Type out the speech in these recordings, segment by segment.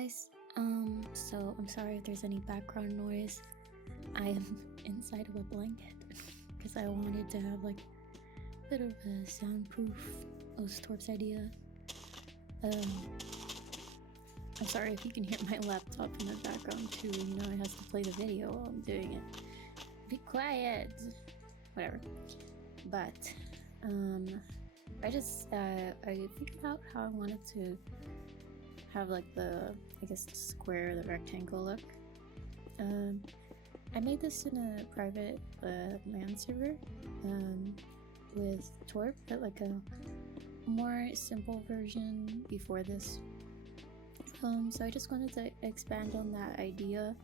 guys. So I'm sorry if there's any background noise. I am inside of a blanket because I wanted to have like a bit of a soundproof. It was Torp's idea. I'm sorry if you can hear my laptop in the background too. You know, it has to play the video while I'm doing it. Be quiet. Whatever. But I figured out how I wanted to have like the square, the rectangle look. I made this in a private LAN server with Torp, but like a more simple version before this. So I just wanted to expand on that idea.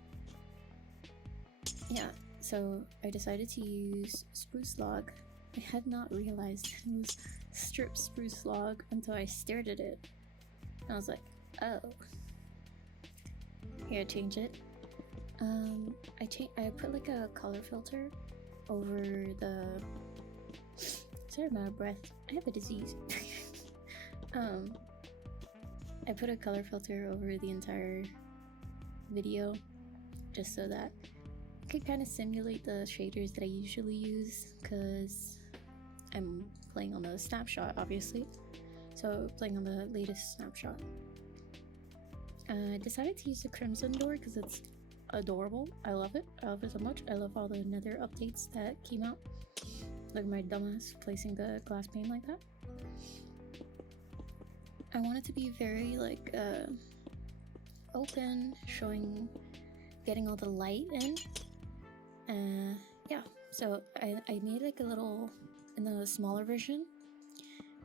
Yeah, so I decided to use spruce log. I had not realized it was strip spruce log until I stared at it. And I was like, oh. Here, change it. I put like a color filter over the... Sorry, I'm out of breath. I have a disease. I put a color filter over the entire video just so that I could kind of simulate the shaders that I usually use, because I'm playing on the snapshot, obviously. So playing on the latest snapshot. I decided to use the Crimson Door because it's adorable. I love it. I love it so much. I love all the Nether updates that came out. Look at my dumbass placing the glass pane like that. I want it to be very like open, getting all the light in. Yeah, so I made like a little, in the smaller version,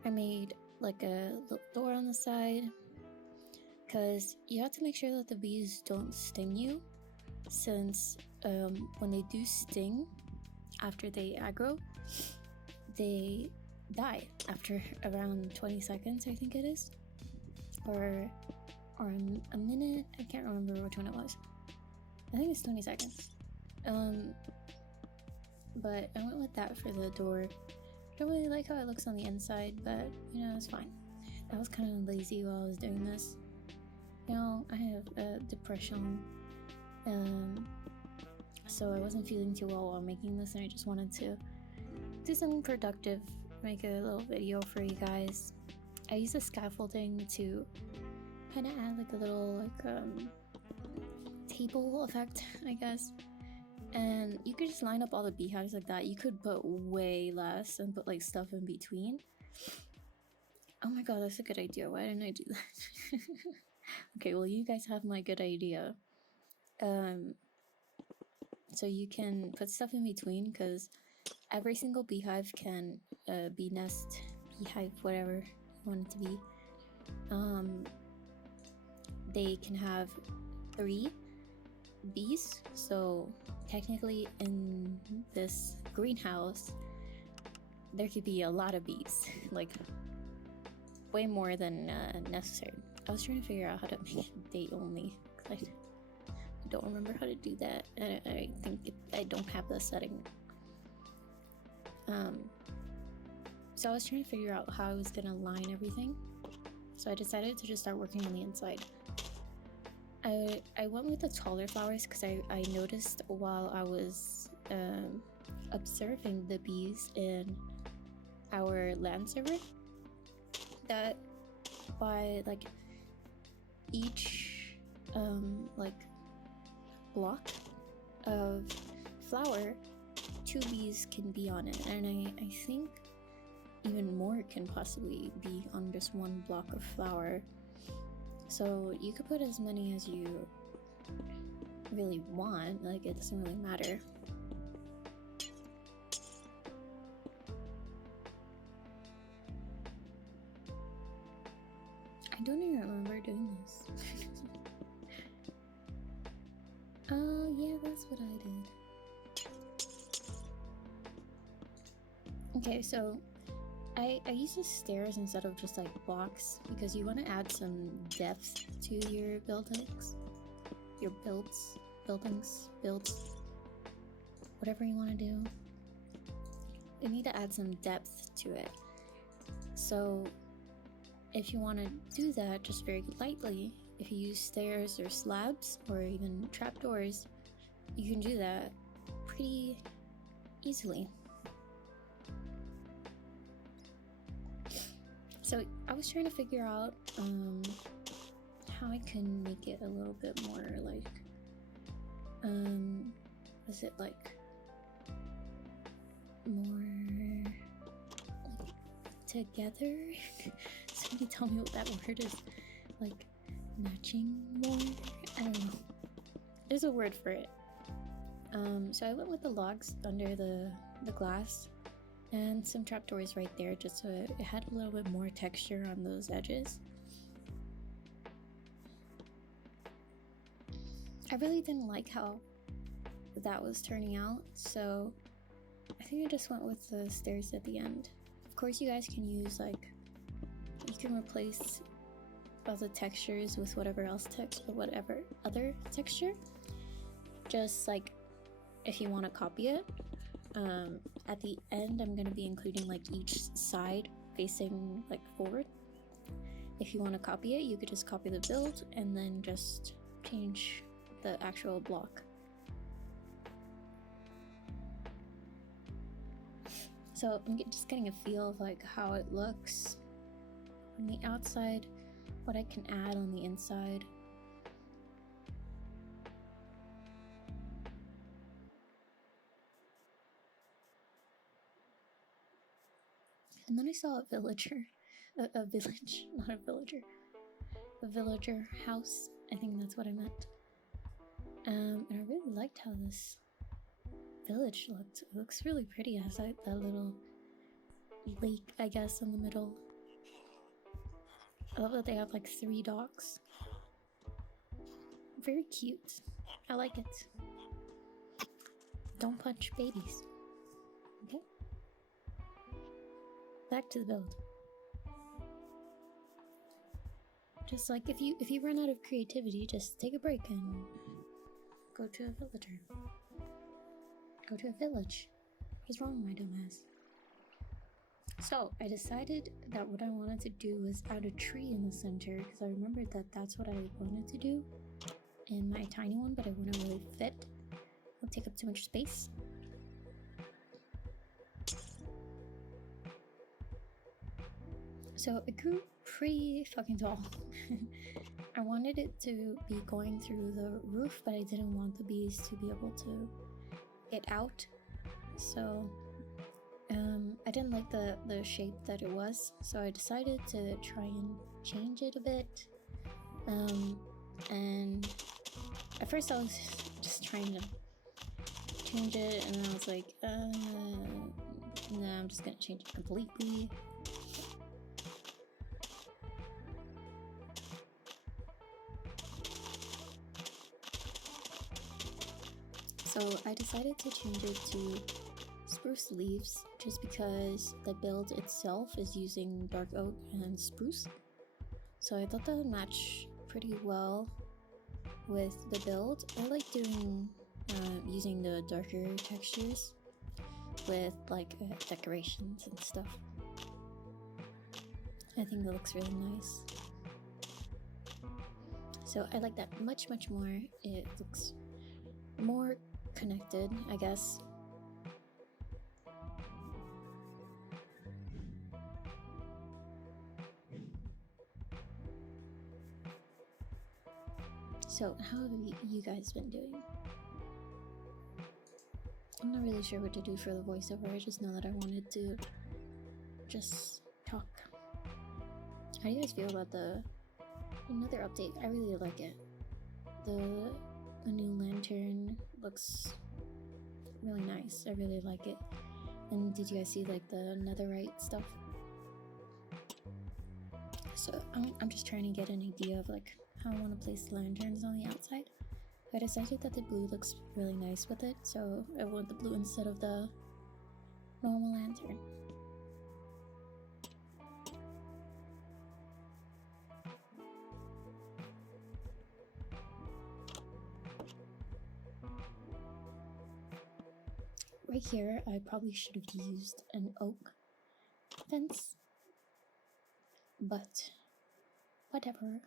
I made like a little door on the side, because you have to make sure that the bees don't sting you, since when they do sting after they aggro, they die after around 20 seconds, I think it is, or a minute. I can't remember which one it was. I think it's 20 seconds. But I went with that for the door. I don't really like how it looks on the inside, but you know, it's fine. I was kind of lazy while I was doing this. You know, I have depression, so I wasn't feeling too well while making this, and I just wanted to do something productive, make a little video for you guys. I used the scaffolding to kind of add like a little table effect, I guess. And you could just line up all the beehives like that. You could put way less and put like stuff in between. Oh my god, that's a good idea. Why didn't I do that? Okay, well, you guys have my good idea. So you can put stuff in between, because every single beehive can bee nest, beehive, whatever you want it to be. They can have 3 bees, so technically in this greenhouse there could be a lot of bees, like way more than necessary. I was trying to figure out how to make it day only, because I don't remember how to do that. I think I don't have the setting. So I was trying to figure out how I was gonna line everything, so I decided to just start working on the inside. I went with the taller flowers because I noticed while I was observing the bees in our LAN server that by like each like block of flower, 2 bees can be on it, and I think even more can possibly be on just 1 block of flower. So you could put as many as you really want, like it doesn't really matter. I don't even remember doing this. Oh yeah, that's what I did. Okay, so I use the stairs instead of just like blocks, because you want to add some depth to your buildings, whatever you want to do. You need to add some depth to it. So if you want to do that just very lightly, if you use stairs or slabs or even trapdoors, you can do that pretty easily. So I was trying to figure out how I can make it a little bit more like, is it like more like, together? Somebody tell me what that word is. Like matching more? I don't know. There's a word for it. So I went with the logs under the glass and some trapdoors right there, just so it had a little bit more texture on those edges. I really didn't like how that was turning out, so I think I just went with the stairs at the end. Of course, you guys can use you can replace all the textures with whatever other texture. Just like if you want to copy it. At the end, I'm going to be including like each side facing like forward. If you want to copy it, you could just copy the build and then just change the actual block. So I'm just getting a feel of like how it looks on the outside, what I can add on the inside. And then I saw a villager, a village, not a villager, a villager house. I think that's what I meant. And I really liked how this village looked. It looks really pretty. It has that little lake, I guess, in the middle. I love that they have like 3 docks. Very cute. I like it. Don't punch babies. Okay? Back to the build. Just like if you run out of creativity, just take a break and go to a villager. Go to a village. What's wrong, my dumbass? So I decided that what I wanted to do was add a tree in the center, because I remembered that that's what I wanted to do in my tiny one, but it wouldn't really fit. It would take up too much space. So it grew pretty fucking tall. I wanted it to be going through the roof, but I didn't want the bees to be able to get out. So I didn't like the shape that it was, so I decided to try and change it a bit. And at first I was just trying to change it, and then I was like, no, I'm just gonna change it completely. So I decided to change it to spruce leaves, just because the build itself is using dark oak and spruce. So I thought that would match pretty well with the build. I like doing using the darker textures with like decorations and stuff. I think that looks really nice. So I like that much more. It looks more connected, I guess. So how have you guys been doing? I'm not really sure what to do for the voiceover. I just know that I wanted to just talk. How do you guys feel about another update? I really like it. The new lantern looks really nice. I really like it. And did you guys see like the netherite stuff? So I'm just trying to get an idea of like how I want to place lanterns on the outside. I decided that the blue looks really nice with it, so I want the blue instead of the normal lantern. Right here, I probably should have used an oak fence, but whatever.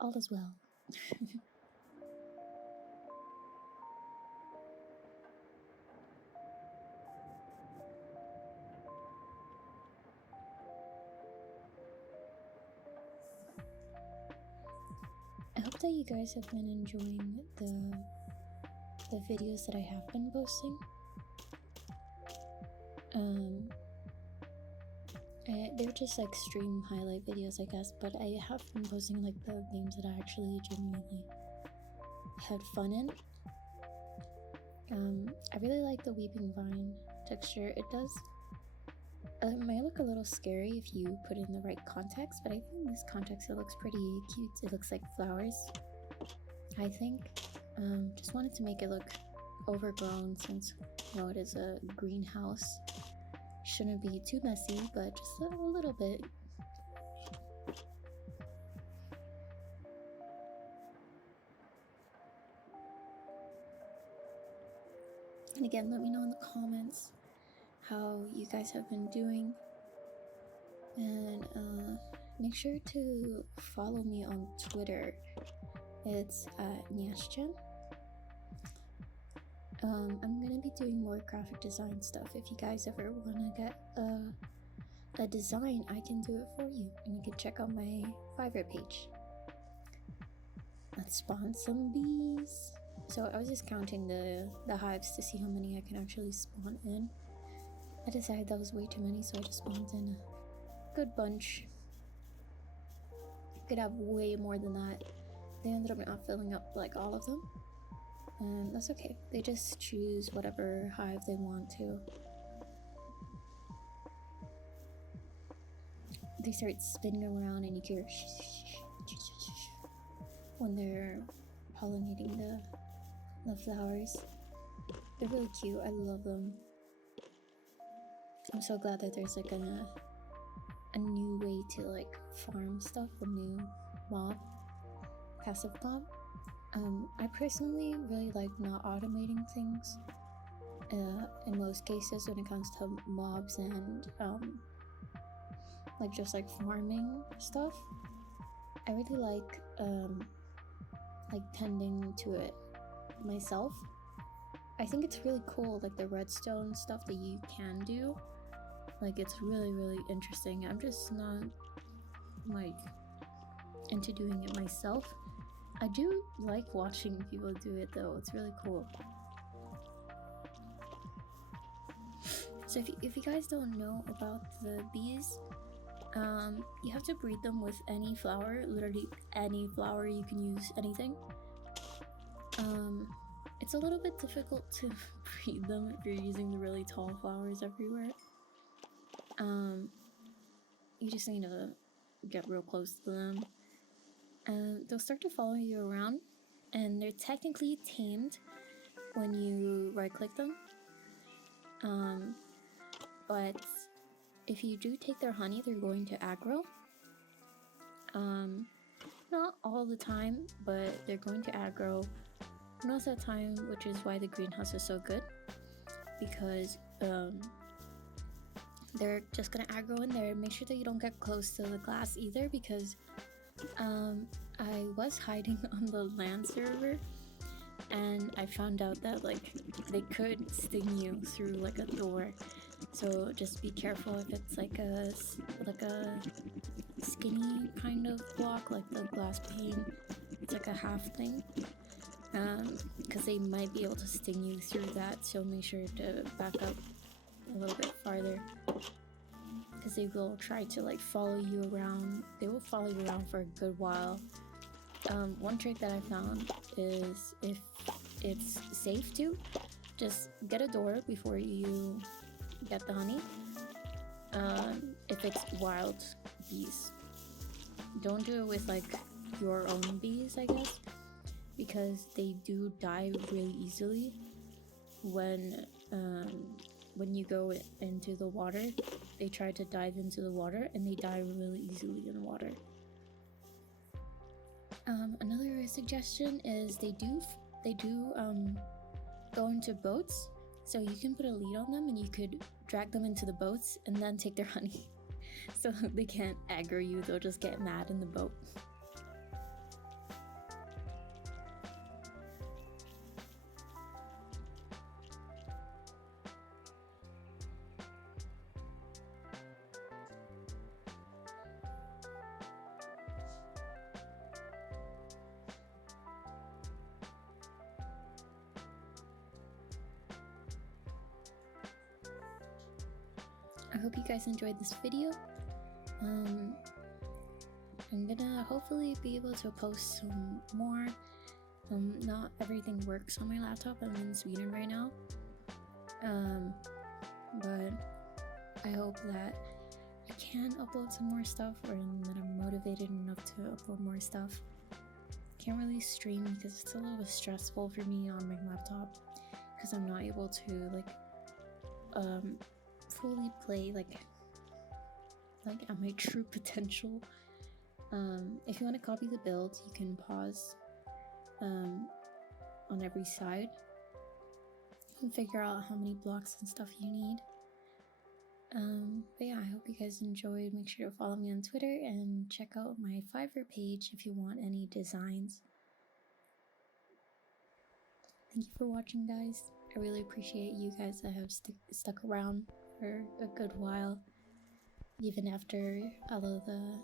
All is well. I hope that you guys have been enjoying the videos that I have been posting. They're just like stream highlight videos, I guess, but I have been posting like the games that I actually genuinely had fun in. I really like the Weeping Vine texture. It does. It might look a little scary if you put it in the right context, but I think in this context it looks pretty cute. It looks like flowers, I think. Just wanted to make it look overgrown since, you know, it is a greenhouse. Shouldn't be too messy, but just a little bit. And again, let me know in the comments how you guys have been doing. And make sure to follow me on Twitter. It's Nyashchan. I'm gonna be doing more graphic design stuff. If you guys ever wanna get a design, I can do it for you. And you can check out my Fiverr page. Let's spawn some bees. So I was just counting the hives to see how many I can actually spawn in. I decided that was way too many, so I just spawned in a good bunch. Could have way more than that. They ended up not filling up like all of them. And that's okay. They just choose whatever hive they want to. They start spinning around and you hear when they're pollinating the flowers. They're really cute. I love them. I'm so glad that there's like a new way to like farm stuff, a new mob, passive mob. I personally really like not automating things in most cases when it comes to mobs and like just like farming stuff. I really like tending to it myself. I think it's really cool, like the redstone stuff that you can do. Like it's really interesting. I'm just not like into doing it myself. I do like watching people do it though. It's really cool. So if you guys don't know about the bees, you have to breed them with any flower, literally any flower. You can use anything. It's a little bit difficult to breed them if you're using the really tall flowers everywhere. You just need to get real close to them. They'll start to follow you around, and they're technically tamed when you right-click them. But if you do take their honey, they're going to aggro. Not all the time, but they're going to aggro most of the time, which is why the greenhouse is so good, because they're just gonna aggro in there. Make sure that you don't get close to the glass either, because I was hiding on the LAN server and I found out that like they could sting you through like a door, so just be careful if it's like a skinny kind of block, like the glass pane. It's like a half thing, because they might be able to sting you through that, so make sure to back up a little bit farther, because they will try to like follow you around. They will follow you around for a good while. One trick that I found is, if it's safe to, just get a door before you get the honey. If it's wild bees, don't do it with like your own bees, I guess, because they do die really easily when you go into the water. They try to dive into the water and they die really easily in the water. Another suggestion is they do go into boats, so you can put a lead on them and you could drag them into the boats and then take their honey. So they can't aggro you, they'll just get mad in the boat. hope you guys enjoyed this video. I'm gonna hopefully be able to post some more. Not everything works on my laptop. I'm in Sweden right now. But I hope that I can upload some more stuff, or that I'm motivated enough to upload more stuff. Can't really stream because it's a little bit stressful for me on my laptop, because I'm not able to fully play like at my true potential. If you want to copy the build, you can pause on every side and figure out how many blocks and stuff you need. But yeah, I hope you guys enjoyed. Make sure to follow me on Twitter and check out my Fiverr page if you want any designs. Thank you for watching, guys. I really appreciate you guys that have stuck around for a good while, even after all of the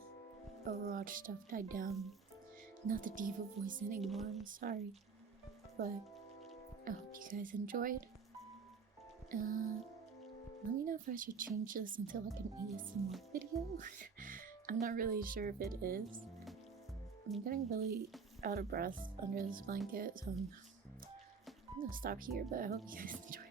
Overwatch stuff died down. Not the diva voice anymore, I'm sorry. But I hope you guys enjoyed. Let me know if I should change this into like an ASMR video. I'm not really sure if it is. I'm getting really out of breath under this blanket, so I'm gonna stop here, but I hope you guys enjoyed.